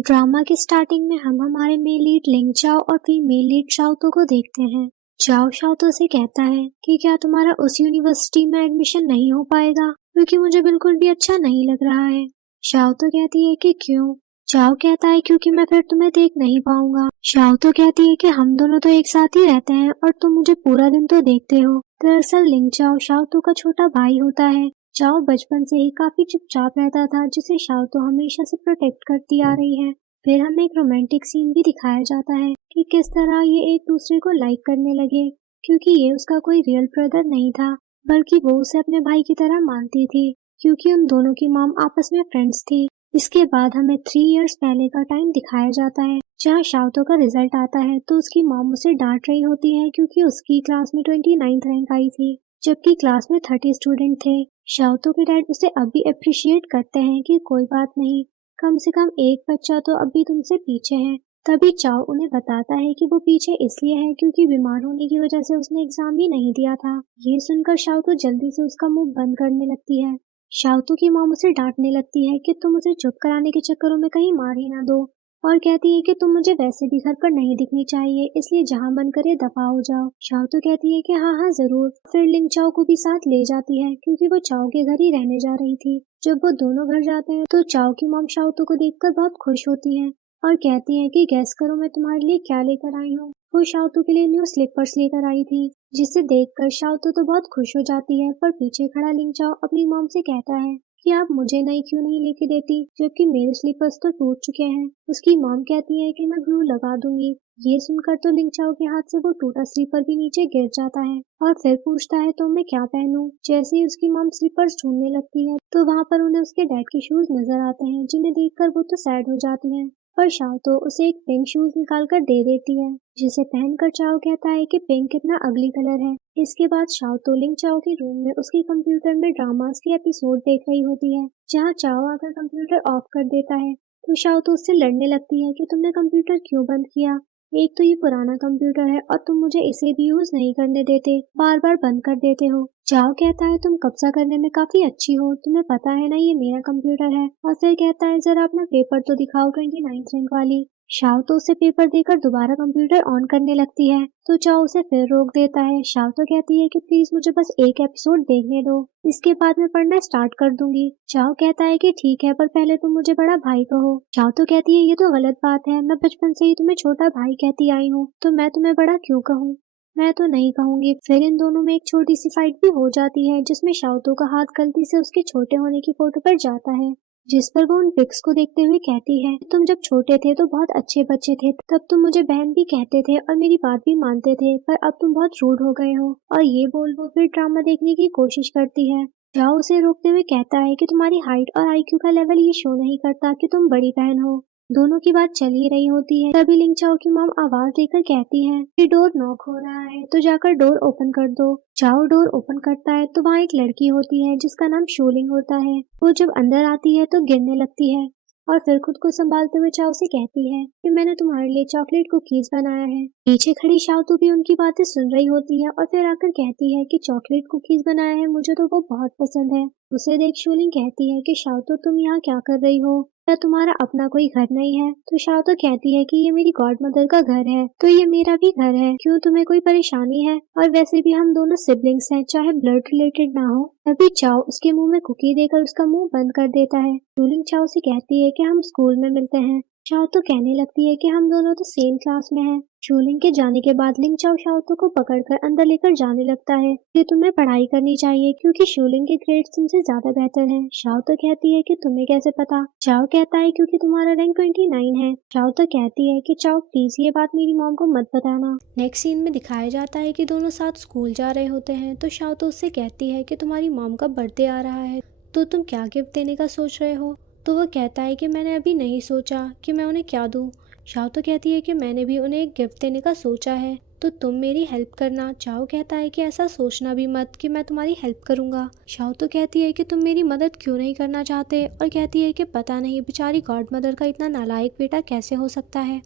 Drama की starting में हम हमारे मेल लीड लिंग चाओ और फीमेल लीड शाओतो को देखते हैं। चाओ शाओतो से कहता है कि क्या तुम्हारा उस यूनिवर्सिटी में एडमिशन नहीं हो पाएगा क्योंकि मुझे बिल्कुल भी अच्छा नहीं लग रहा है। शाओतो कहती है कि क्यों? चाओ कहता है क्योंकि मैं फिर तुम्हें देख नहीं पाऊंगा। शाओतो कहती है कि हम दोनों तो एक साथ ही रहते हैं और तुम मुझे पूरा दिन तो देखते हो। दरअसल लिंग चाओ शाओतो का छोटा भाई होता है। चाओ बचपन से ही काफी चुपचाप रहता था जिसे शाओतो हमेशा से प्रोटेक्ट करती आ रही है। फिर हमें एक रोमांटिक सीन भी दिखाया जाता है कि किस तरह ये एक दूसरे को लाइक करने लगे, क्योंकि ये उसका कोई रियल ब्रदर नहीं था बल्कि वो उसे अपने भाई की तरह मानती थी, क्योंकि उन दोनों की मॉम आपस में फ्रेंड्स थी। इसके बाद हमें 3 इयर्स पहले का टाइम दिखाया जाता है जहाँ शाओतो का रिजल्ट आता है तो उसकी मॉम उसे डांट रही होती है क्योंकि उसकी क्लास में 29th रैंक आई थी जबकि क्लास में 30 स्टूडेंट थे। शाओतो के डैड उसे अभी अप्रिशिएट करते हैं कि कोई बात नहीं, कम से कम एक बच्चा तो अभी तुमसे पीछे है। तभी चाओ उन्हें बताता है कि वो पीछे इसलिए है क्योंकि बीमार होने की वजह से उसने एग्जाम भी नहीं दिया था। ये सुनकर शाओतो जल्दी से उसका मुंह बंद करने लगती है। शाओतो की मॉम उसे डांटने लगती है कि तुम उसे चुप कराने के चक्करों में कहीं मार ही ना दो, और कहती है कि तुम मुझे वैसे भी घर पर नहीं दिखनी चाहिए, इसलिए जहाँ मन करे दफा हो जाओ। शाओतो कहती है कि हाँ हाँ जरूर। फिर लिंग चाओ को भी साथ ले जाती है क्योंकि वो चाओ के घर ही रहने जा रही थी। जब वो दोनों घर जाते हैं तो चाओ की मॉम शाओतो को देखकर बहुत खुश होती है और कहती है कि गैस करो मैं तुम्हारे लिए क्या लेकर आई हूँ। वो शाओतो के लिए न्यू स्लीपर्स लेकर आई थी जिसे देखकर शाओतो तो बहुत खुश हो जाती है, पर पीछे खड़ा लिंग चाओ अपनी मॉम से कहता है कि आप मुझे नई क्यों नहीं लेके देती जबकि मेरे स्लीपर्स तो टूट चुके हैं। उसकी मॉम कहती है कि मैं ग्लू लगा दूंगी। ये सुनकर तो लिंग चाओ के हाथ से वो टूटा स्लीपर भी नीचे गिर जाता है और फिर पूछता है तो मैं क्या पहनूं। जैसे ही उसकी मॉम स्लीपर्स ढूंढने लगती है तो वहाँ पर उन्हें उसके डैड के शूज नजर आते हैं जिन्हें देखकर वो तो सैड हो जाती है, पर शाओतो उसे एक पिंक शूज निकाल कर दे देती है जिसे पहनकर चाओ कहता है कि पिंक कितना अगली कलर है। इसके बाद शाओतो लिंग चाओ के रूम में उसके कंप्यूटर में ड्रामास के एपिसोड देख रही होती है जहाँ चाओ आकर कंप्यूटर ऑफ कर देता है तो शाओतो उससे लड़ने लगती है कि तुमने कंप्यूटर क्यों बंद किया। एक तो ये पुराना कंप्यूटर है और तुम मुझे इसे भी यूज नहीं करने देते, बार बार बंद कर देते हो। चाओ कहता है तुम कब्जा करने में काफी अच्छी हो, तुम्हें पता है ना ये मेरा कंप्यूटर है। और फिर कहता है जरा अपना पेपर तो दिखाओ 29th रैंक वाली। शाओ तो उसे पेपर देकर दोबारा कंप्यूटर ऑन करने लगती है तो चाओ उसे फिर रोक देता है। शाओ तो कहती है कि प्लीज मुझे बस एक एपिसोड देखने दो, इसके बाद मैं पढ़ना स्टार्ट कर दूंगी। चाओ कहता है कि ठीक है पर पहले तुम मुझे बड़ा भाई कहो। चाओ तो कहती है ये तो गलत बात है, मैं बचपन से ही तुम्हें छोटा भाई कहती आई हूँ तो मैं तुम्हें बड़ा क्यों कहूँ। मैं तो नहीं कहूंगी। फिर इन दोनों में एक छोटी सी फाइट भी हो जाती है जिसमें शाओतो का हाथ गलती से उसके छोटे होने की फोटो पर जाता है, जिस पर वो उन पिक्स को देखते हुए कहती है तुम जब छोटे थे तो बहुत अच्छे बच्चे थे, तब तुम मुझे बहन भी कहते थे और मेरी बात भी मानते थे, पर अब तुम बहुत रूड हो गए हो। और ये बोल वो फिर ड्रामा देखने की कोशिश करती है। जाओ उसे रोकते हुए कहता है कि तुम्हारी हाइट और आईक्यू का लेवल ये शो नहीं करता कि तुम बड़ी बहन हो। दोनों की बात चल ही रही होती है तभी लिंग चाओ की मॉम आवाज देकर कहती है कि डोर नॉक हो रहा है तो जाकर डोर ओपन कर दो। चाओ डोर ओपन करता है तो वहाँ एक लड़की होती है जिसका नाम शोलिंग होता है। वो जब अंदर आती है तो गिरने लगती है और फिर खुद को संभालते हुए चाओ से कहती है कि मैंने तुम्हारे लिए चॉकलेट कुकीज बनाया है। पीछे खड़ी शाओतो भी उनकी बातें सुन रही होती है और फिर आकर कहती है कि चॉकलेट कुकीज बनाया है, मुझे तो वो बहुत पसंद है। उसे देख शोलिंग कहती है कि शाओतो तुम यहाँ क्या कर रही हो, क्या तुम्हारा अपना कोई घर नहीं है। तो शाओतो कहती है कि ये मेरी गॉड मदर का घर है तो ये मेरा भी घर है, क्यों तुम्हें कोई परेशानी है, और वैसे भी हम दोनों सिबलिंग्स हैं चाहे ब्लड रिलेटेड ना हो। तभी चाओ उसके मुंह में कुकी देकर उसका मुंह बंद कर देता है। शोलिंग चाओ से कहती है कि हम स्कूल में मिलते हैं। चाओ तो कहने लगती है कि हम दोनों तो सेम क्लास में हैं। शोलिंग के जाने के बाद लिंग चाओ शाओतो को पकड़कर अंदर लेकर जाने लगता है कि तुम्हें पढ़ाई करनी चाहिए क्योंकि शोलिंग के ग्रेड्स तुमसे ज्यादा बेहतर हैं। शाओतो कहती है कि तुम्हें कैसे पता। चाओ कहता है क्योंकि तुम्हारा रैंक 29 है। शाओतो कहती है कि चाओ प्लीज ये बात मेरी मॉम को मत बताना। नेक्स्ट सीन में दिखाया जाता है कि दोनों साथ स्कूल जा रहे होते हैं तो शाओतो उससे कहती है कि तुम्हारी मॉम का बर्थडे आ रहा है तो तुम क्या गिफ्ट देने का सोच रहे हो। तो वो कहता है कि मैंने अभी नहीं सोचा कि मैं उन्हें क्या दूं। शाओतो कहती है कि मैंने भी उन्हें एक गिफ्ट देने का सोचा है तो तुम मेरी हेल्प करना। चाओ कहता है कि ऐसा सोचना भी मत कि मैं तुम्हारी हेल्प करूंगा। शाओतो कहती है कि तुम मेरी मदद क्यों नहीं करना चाहते और कहती है कि पता नहीं बेचारी गॉड मदर का इतना नालायक बेटा कैसे हो सकता है।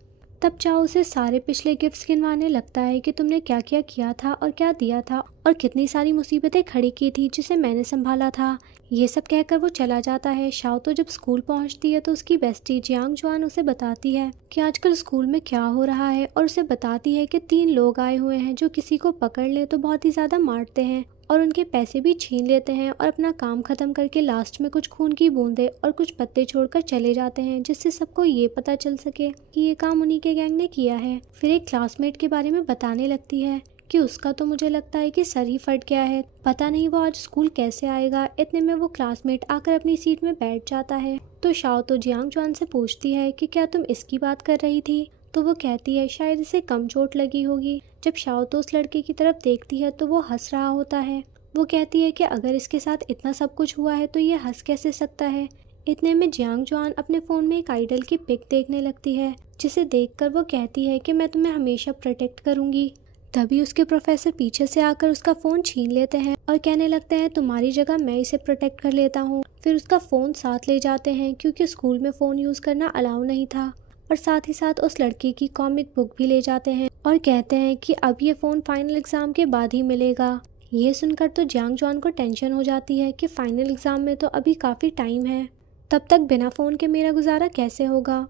तब चाओ उसे सारे पिछले गिफ्ट्स गिनवाने लगता है कि तुमने क्या क्या किया था और क्या दिया था और कितनी सारी मुसीबतें खड़ी की थी जिसे मैंने संभाला था। ये सब कहकर वो चला जाता है। शाओ तो जब स्कूल पहुंचती है तो उसकी बेस्टी जियांग जुआन उसे बताती है कि आजकल स्कूल में क्या हो रहा है और उसे बताती है कि 3 लोग आए हुए हैं जो किसी को पकड़ ले तो बहुत ही ज्यादा मारते हैं और उनके पैसे भी छीन लेते हैं और अपना काम खत्म करके लास्ट में कुछ खून की बूंदें और कुछ पत्ते छोड़कर चले जाते हैं, जिससे सबको ये पता चल सके कि ये काम उन्हीं के गैंग ने किया है। फिर एक क्लासमेट के बारे में बताने लगती है कि उसका तो मुझे लगता है कि सर ही फट गया है, पता नहीं वो आज स्कूल कैसे आएगा। इतने में वो क्लासमेट आकर अपनी सीट में बैठ जाता है। तो शाओ तो जियांग जुआन से पूछती है कि क्या तुम इसकी बात कर रही थी? तो वो कहती है शायद इसे कम चोट लगी होगी। जब शाओ तो उस लड़के की तरफ देखती है तो वो हंस रहा होता है। वो कहती है कि अगर इसके साथ इतना सब कुछ हुआ है तो ये हंस कैसे सकता है। इतने में जियांग जुआन अपने फोन में एक आइडल की पिक देखने लगती है, जिसे देखकर वो कहती है कि मैं तुम्हें हमेशा प्रोटेक्ट करूंगी। तभी उसके प्रोफेसर पीछे से आकर उसका फोन छीन लेते हैं और कहने लगते हैं तुम्हारी जगह मैं इसे प्रोटेक्ट कर लेता हूँ। फिर उसका फोन साथ ले जाते हैं क्योंकि स्कूल में फोन यूज करना अलाउ नहीं था, और साथ ही साथ उस लड़की की कॉमिक बुक भी ले जाते हैं और कहते हैं कि अब ये फोन फाइनल एग्जाम के बाद ही मिलेगा। ये सुनकर तो जियांग जुआन को टेंशन हो जाती है कि फाइनल एग्जाम में तो अभी काफी टाइम है, तब तक बिना फोन के मेरा गुजारा कैसे होगा।